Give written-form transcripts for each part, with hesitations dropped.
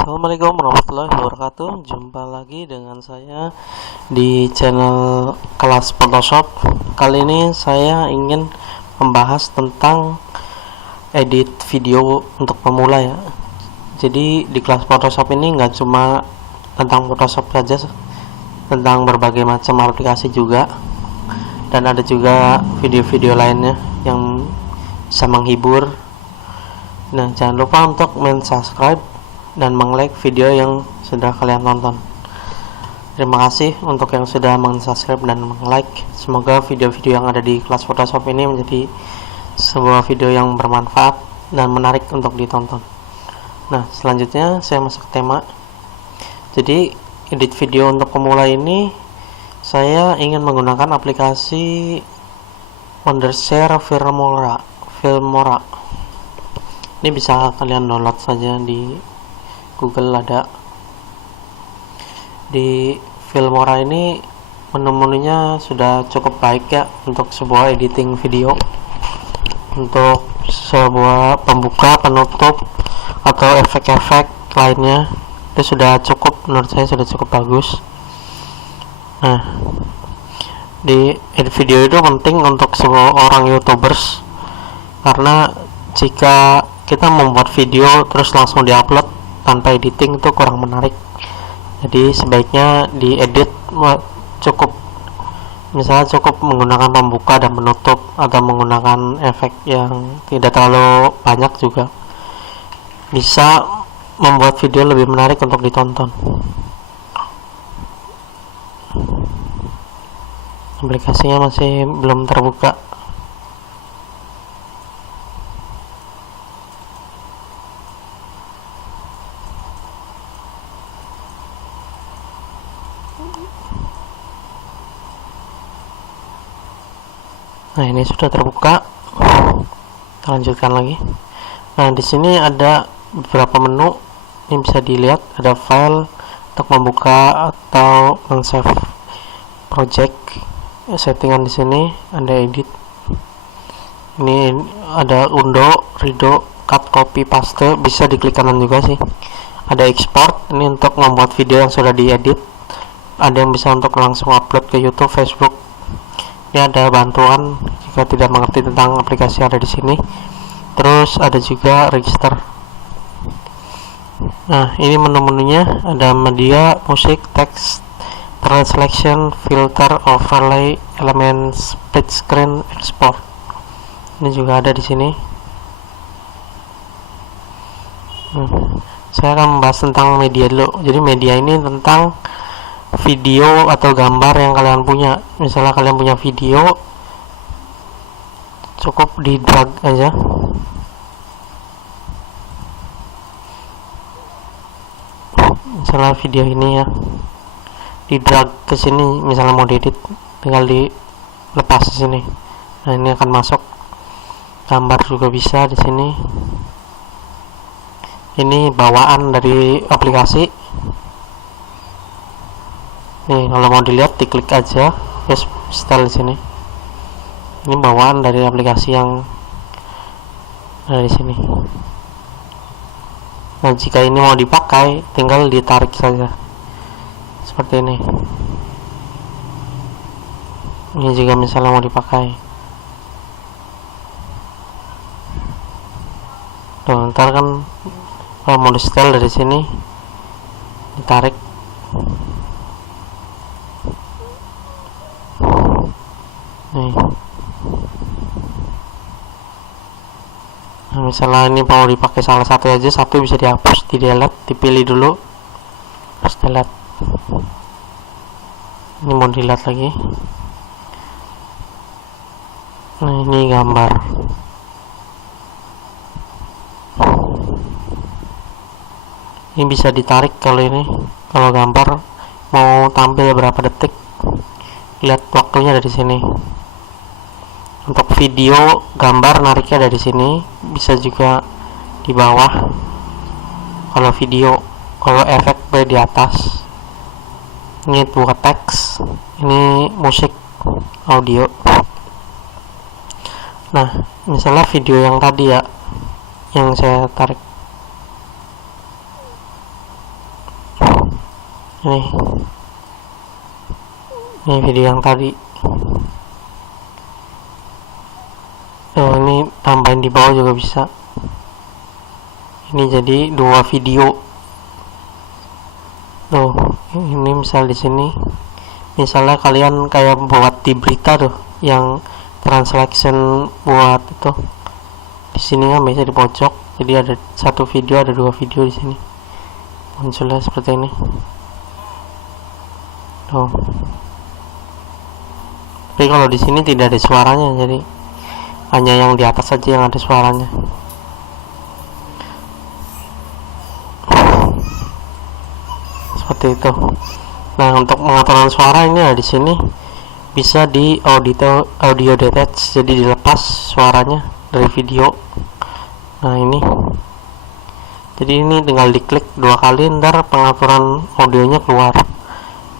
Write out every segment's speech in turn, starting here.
Assalamualaikum warahmatullahi wabarakatuh. Jumpa lagi dengan saya di channel kelas Photoshop. Kali ini saya ingin membahas tentang edit video untuk pemula ya. Jadi di kelas Photoshop ini nggak cuma tentang Photoshop saja, tentang berbagai macam aplikasi juga, dan ada juga video-video lainnya yang bisa menghibur. Nah, jangan lupa untuk subscribe dan like video yang sudah kalian tonton. Terima kasih untuk yang sudah subscribe dan like. Semoga video-video yang ada di kelas Photoshop ini menjadi sebuah video yang bermanfaat dan menarik untuk ditonton. Nah, selanjutnya saya masuk ke tema. Jadi, edit video untuk pemula ini saya ingin menggunakan aplikasi Wondershare Filmora. Ini bisa kalian download saja di Google, ada di Filmora. Ini menu-menunya sudah cukup baik ya untuk sebuah editing video, untuk sebuah pembuka, penutup, atau efek-efek lainnya. Itu sudah cukup, menurut saya sudah cukup bagus. Nah, di edit video itu penting untuk semua orang YouTubers, karena jika kita membuat video terus langsung diupload tanpa editing itu kurang menarik. Jadi sebaiknya diedit cukup, misalnya cukup menggunakan pembuka dan penutup, atau menggunakan efek yang tidak terlalu banyak juga bisa membuat video lebih menarik untuk ditonton. Aplikasinya masih belum terbuka. Nah, ini sudah terbuka. Kita lanjutkan lagi. Nah, di sini ada beberapa menu. Ini bisa dilihat, ada file untuk membuka atau men-save project. Settingan di sini ada edit. Ini ada undo, redo, cut, copy, paste. Bisa diklik kanan juga sih. Ada export. Ini untuk membuat video yang sudah diedit. Ada yang bisa untuk langsung upload ke YouTube, Facebook. Ini ada bantuan jika tidak mengerti tentang aplikasi yang ada di sini. Terus ada juga register. Nah, ini menu-menunya ada media, musik, teks, translation, filter, overlay, elements, split screen, export. Ini juga ada di sini. Saya akan membahas tentang media dulu. Jadi media ini tentang video atau gambar yang kalian punya. Misalnya kalian punya video, cukup di drag aja. Misalnya video ini ya, di drag ke sini. Misalnya mau diedit, tinggal dilepas di sini. Nah, ini akan masuk. Gambar juga bisa di sini. Ini bawaan dari aplikasi. Nih, kalau mau dilihat diklik aja, terus setel di sini. Ini bawaan dari aplikasi yang ada di sini. Nah, jika ini mau dipakai, tinggal ditarik saja seperti ini. Ini juga misalnya mau dipakai. Tuh, ntar kan kalau mau di setel dari sini, ditarik. Nih. Nah, misalnya ini mau dipakai salah satu aja, satu bisa dihapus, di delete, dipilih dulu, terus delete. Ini mau delete lagi. Nah, ini gambar. Ini bisa ditarik. Kalau ini, kalau gambar mau tampil berapa detik, lihat waktunya dari sini. Untuk video, gambar, nariknya dari sini. Bisa juga di bawah. Kalau video, kalau efek di atas. Ini buat teks. Ini musik, audio. Nah, misalnya video yang tadi ya, yang saya tarik. ini video yang tadi. Ini tambahin di bawah juga bisa. Ini jadi 2 video. Tuh, ini misal di sini. Misalnya kalian kayak buat di berita tuh, yang translation buat itu. Di sini kan bisa di pojok. Jadi ada 1 video, ada 2 video di sini. Munculnya seperti ini. Tuh. Tapi kalau di sini tidak ada suaranya, jadi hanya yang di atas saja yang ada suaranya. Seperti itu. Nah, untuk pengaturan suara ini di sini bisa di audio detach, jadi dilepas suaranya dari video. Nah, ini. Jadi ini tinggal diklik 2 kali, ntar pengaturan audionya keluar.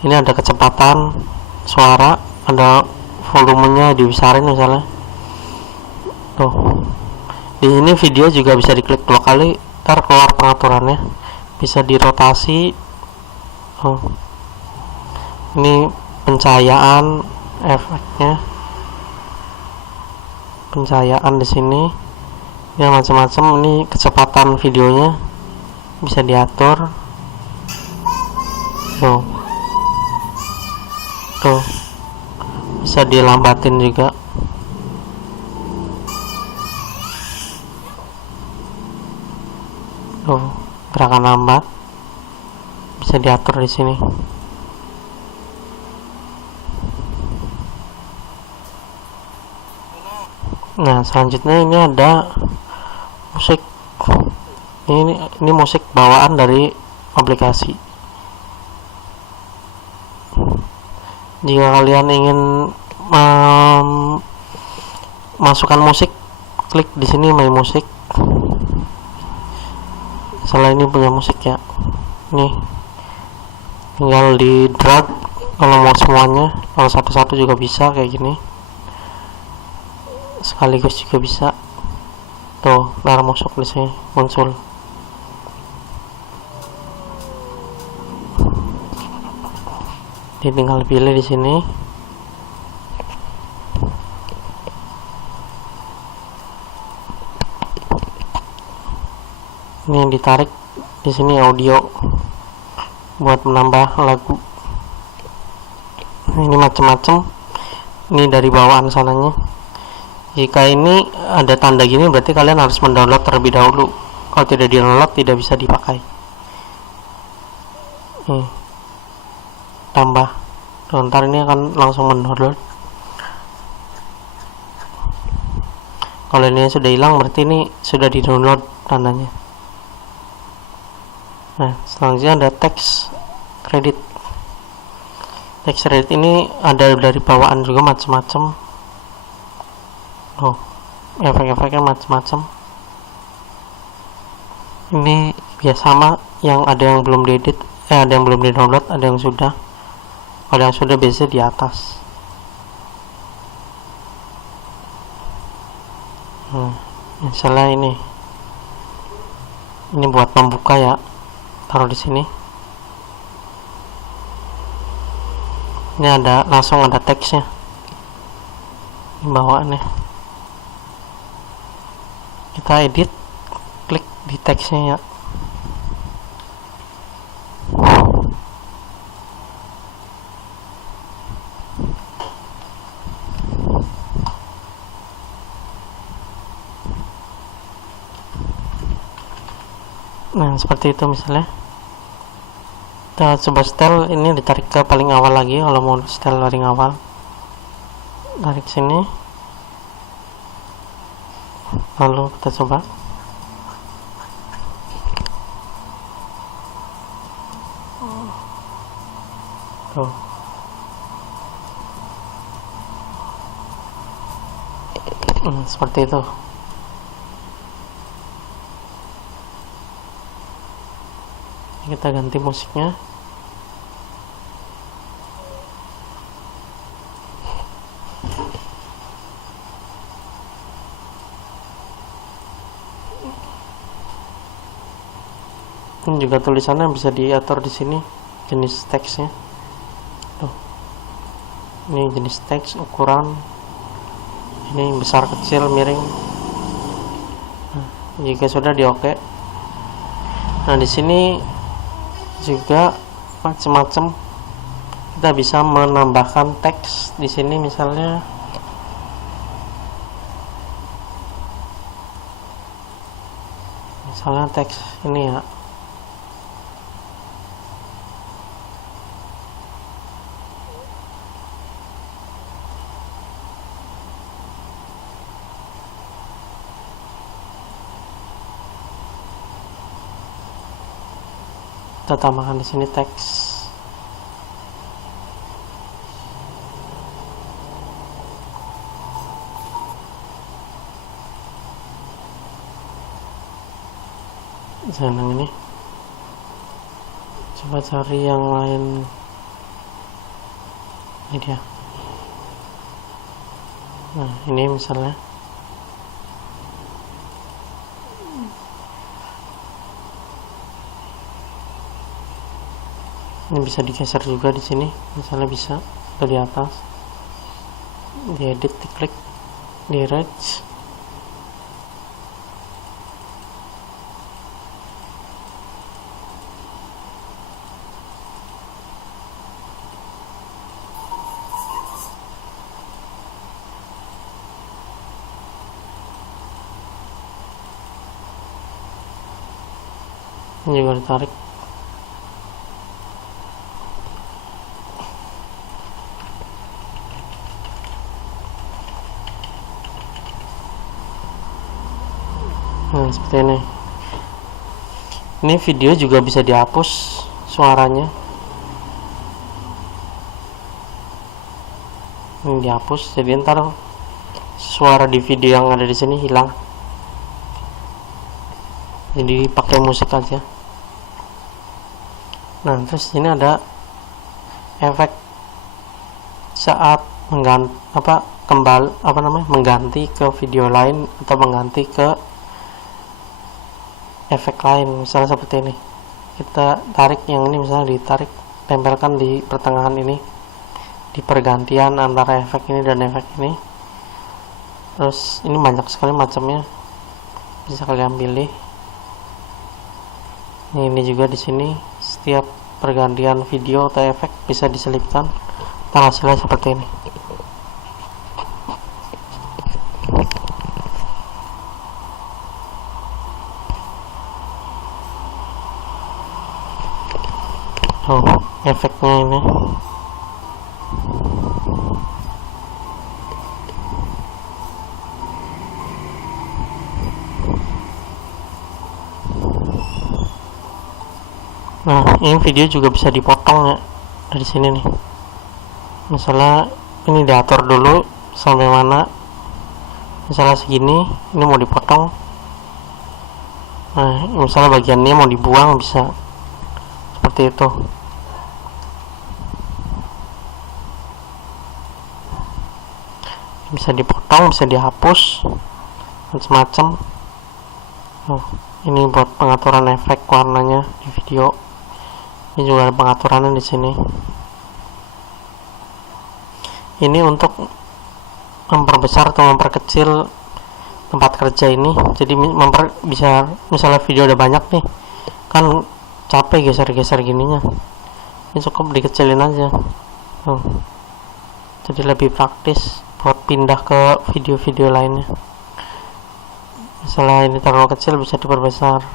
Ini ada kecepatan suara, ada volumenya dibesarin misalnya. Tuh. Di sini video juga bisa diklik 2 kali, ntar keluar pengaturannya. Bisa dirotasi. Oh. Ini pencahayaan, efeknya. Pencahayaan di sini. Ya macam-macam. Ini kecepatan videonya bisa diatur. Tuh. Tuh. Bisa dilambatin juga. Tuh, gerakan lambat bisa diatur di sini. Nah, selanjutnya ini ada musik. Ini musik bawaan dari aplikasi. Jika kalian ingin masukkan musik, klik di sini My Music. Misalnya ini punya musik ya, nih tinggal di drag kalau mau semuanya, kalau satu-satu juga bisa kayak gini, sekaligus juga bisa. Tuh, ntar masuk di sini muncul. Jadi tinggal pilih di sini. Ini ditarik di sini audio buat menambah lagu. Ini macam-macam. Ini dari bawaan sananya. Jika ini ada tanda gini berarti kalian harus mendownload terlebih dahulu. Kalau tidak di-download tidak bisa dipakai. Tambah. Ntar ini akan langsung mendownload. Kalau ini sudah hilang berarti ini sudah di-download tandanya. Nah, selanjutnya ada text credit. Text credit ini ada dari bawaan juga macam-macam. Oh, efek-efeknya macam-macam. Ini biasa sama yang ada yang belum diedit, ada yang belum di-download, ada yang sudah. Kalau yang sudah biasanya di atas. Misalnya ini buat membuka ya. Taruh di sini. Ini ada langsung ada teksnya. Ini bawaannya. Kita edit, klik di teksnya ya. Nah, seperti itu misalnya. Kita coba setel, ini ditarik ke paling awal lagi kalau mau setel paling awal. Tarik sini. Lalu kita coba. Tuh. Seperti itu. Kita ganti musiknya. Ini juga tulisannya bisa diatur di sini. jenis teksnya. Tuh, ini jenis teks, ukuran ini besar, kecil, miring. Nah, jika sudah di oke. Nah, di sini juga macam-macam, kita bisa menambahkan teks di sini. Misalnya teks ini ya, kita tambahkan di sini teks. Senang ini, coba cari yang lain. Ini dia. Nah, ini misalnya ini bisa digeser juga di sini, misalnya bisa atau di atas, diedit, diklik, di erase. Ini juga ditarik. Nah, seperti ini. Ini video juga bisa dihapus suaranya. Ini dihapus, jadi ntar suara di video yang ada di sini hilang. Jadi pakai musik aja. Nah, terus ini ada efek saat mengganti ke video lain atau mengganti ke efek lain. Misalnya seperti ini, kita tarik yang ini, misalnya ditarik, tempelkan di pertengahan ini, di pergantian antara efek ini dan efek ini. Terus ini banyak sekali macamnya, bisa kalian pilih. Ini juga di sini, setiap pergantian video atau efek bisa diselipkan. Nah, hasilnya seperti ini. Oh, efeknya ini. Nah, ini video juga bisa dipotong ya dari sini nih. Misalnya ini diatur dulu sampai mana, misalnya segini, ini mau dipotong. Nah, misalnya bagian ini mau dibuang, bisa seperti itu. Bisa dipotong, bisa dihapus, macam-macam. Oh, ini buat pengaturan efek warnanya di video. Ini juga ada pengaturannya di sini. Ini untuk memperbesar atau memperkecil tempat kerja ini. Jadi bisa, misalnya video udah banyak nih, kan capek geser-geser gininya. Ini cukup dikecilin aja. Jadi lebih praktis buat pindah ke video-video lainnya. Misalnya ini terlalu kecil, bisa diperbesar.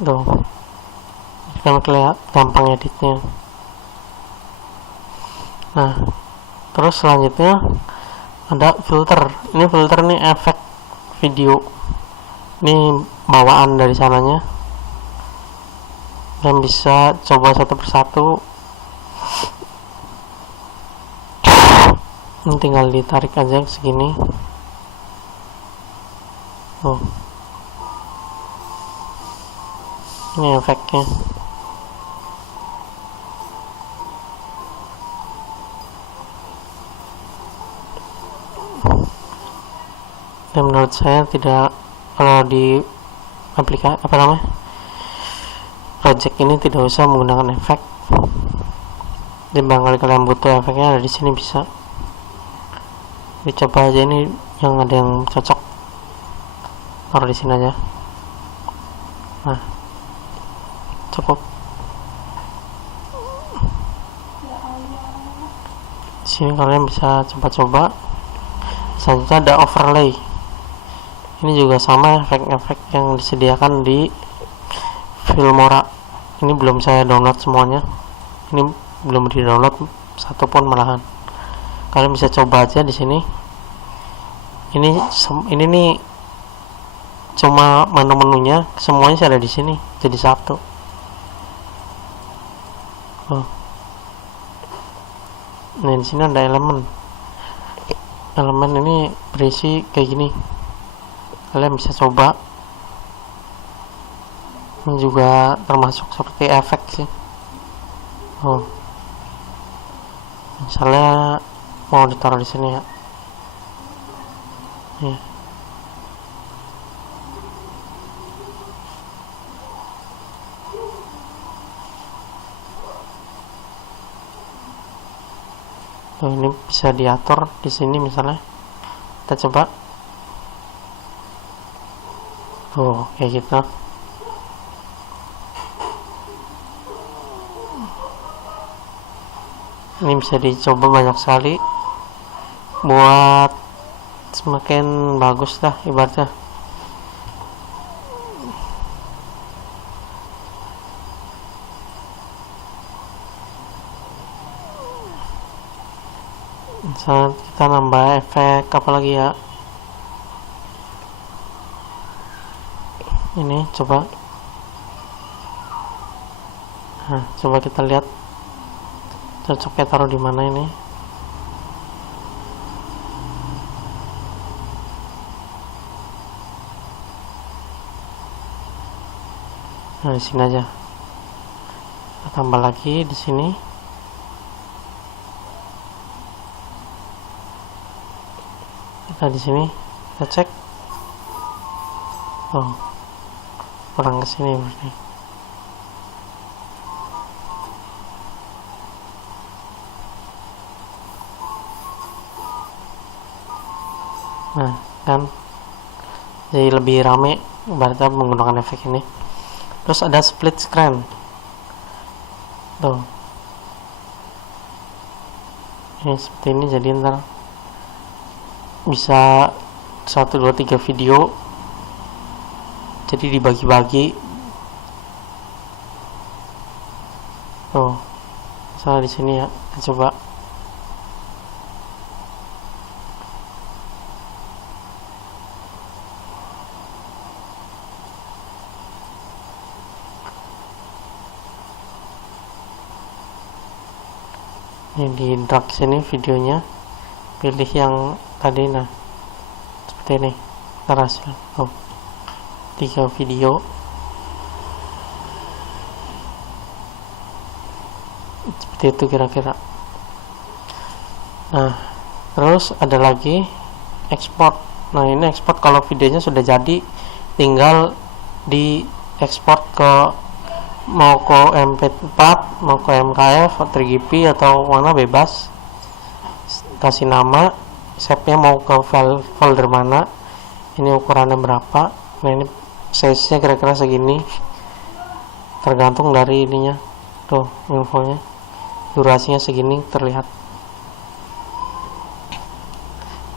Tuh, kan kelihatan gampang editnya. Nah, terus selanjutnya ada filter. Ini filter nih efek video. Ini bawaan dari sananya. Dan bisa coba satu persatu. Ini tinggal ditarik aja segini. Oh, ini efeknya. Dan menurut saya tidak, kalau di aplikasi project ini tidak usah menggunakan efek. Jadi barangkali kalian butuh efeknya, ada di sini bisa dicoba aja. Ini yang ada yang cocok, taruh di sini aja. Nah, cukup. Di sini kalian bisa coba-coba. Selanjutnya ada overlay. Ini juga sama, efek-efek yang disediakan di Filmora. Ini belum saya download semuanya. Ini belum di-download satupun malahan. Kalian bisa coba aja di sini. Ini nih cuma menu-menunya, semuanya ada di sini jadi satu. Nah, di sini ada elemen ini berisi kayak gini. Kalian bisa coba. Ini juga termasuk seperti efek sih. Misalnya mau ditaruh di sini ya. Nih. Ini bisa diatur di sini misalnya. Kita coba. Kayak gitu. Ini bisa dicoba banyak sekali buat semakin bagus lah ibaratnya. Misalnya kita nambah efek apa lagi ya, ini coba. Nah, coba kita lihat cocoknya taruh di mana ini. Nah, di sini aja. Kita tambah lagi di sini. Kita di sini kita cek. Kurang ke sini berarti. Nah, kan jadi lebih rame berarti menggunakan efek ini. Terus ada split screen. Ini seperti ini, jadi ntar bisa 1, 2, 3 video jadi dibagi-bagi. Misalnya di sini ya, kita coba. Ini di drag sini videonya, pilih yang tadi. Nah, seperti ini hasil 3 video seperti itu kira-kira. Nah, terus ada lagi export. Nah, ini export kalau videonya sudah jadi, tinggal di export ke mau ke MP4, mau ke MKF, 3GP atau mana bebas. Kasih nama, save-nya mau ke folder mana, ini ukurannya berapa. Nah, ini size-nya kira-kira segini, tergantung dari ininya. Infonya, durasinya segini terlihat.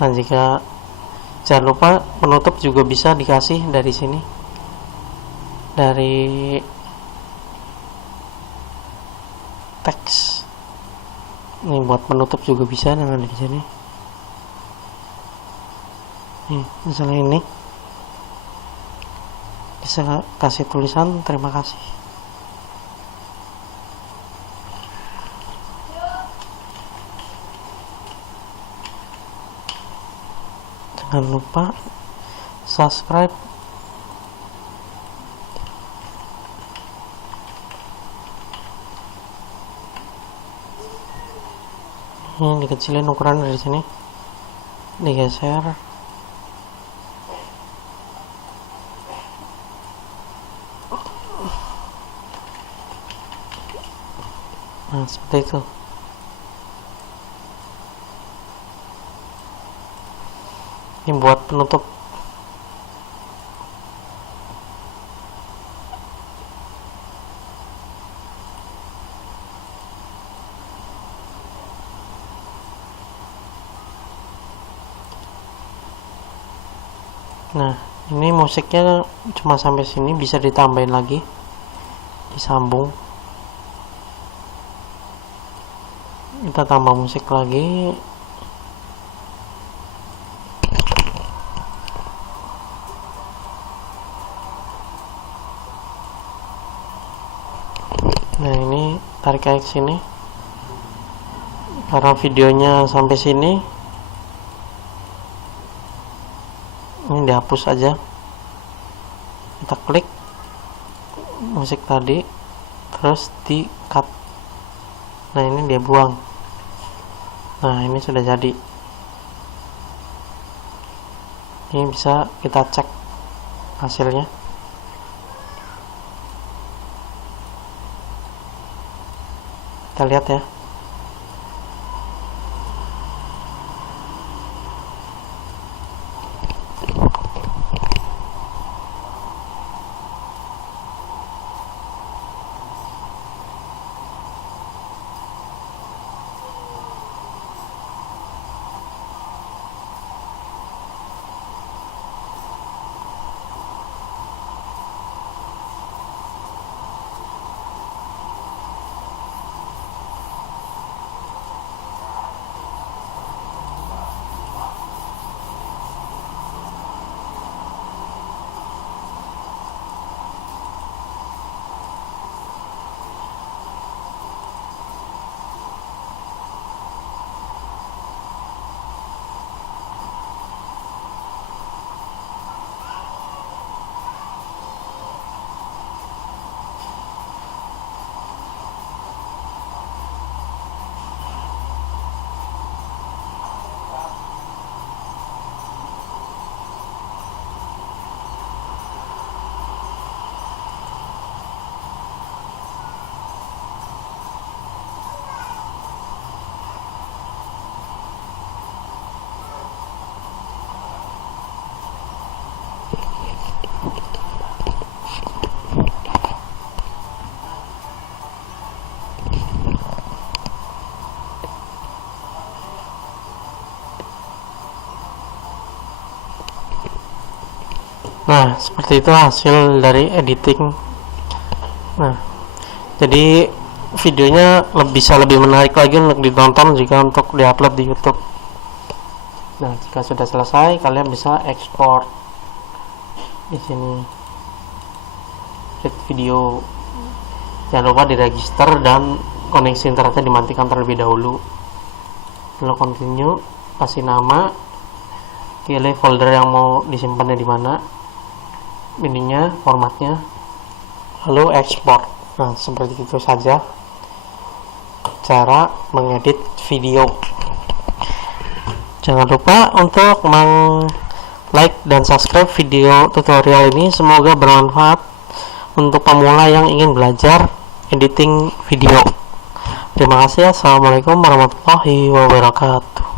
Nah, jangan lupa penutup juga bisa dikasih dari sini, dari teks. Ini buat penutup juga bisa dengan di sini. Misalnya ini bisa kasih tulisan terima kasih. Jangan lupa subscribe. Ini dikecilin ukuran dari sini, digeser. Nah, seperti itu. Ini buat penutup. Nah, ini musiknya cuma sampai sini, bisa ditambahin lagi, disambung. Kita tambah musik lagi. Nah, ini tarik ke sini karena videonya sampai sini. Ini dihapus aja, kita klik musik tadi terus di cut. Nah, ini dia buang. Nah, ini sudah jadi. Ini bisa kita cek hasilnya. Kita lihat ya. Nah, seperti itu hasil dari editing. Nah, jadi videonya bisa lebih menarik lagi untuk ditonton jika untuk diupload di YouTube. Nah, jika sudah selesai, kalian bisa ekspor di sini. Create video. Jangan lupa diregister dan koneksi internetnya dimatikan terlebih dahulu. Lalu continue, kasih nama, pilih folder yang mau disimpannya di mana, ininya, formatnya, lalu ekspor. Nah, seperti itu saja cara mengedit video. Jangan lupa untuk like dan subscribe video tutorial ini. Semoga bermanfaat untuk pemula yang ingin belajar editing video. Terima kasih. Assalamualaikum warahmatullahi wabarakatuh.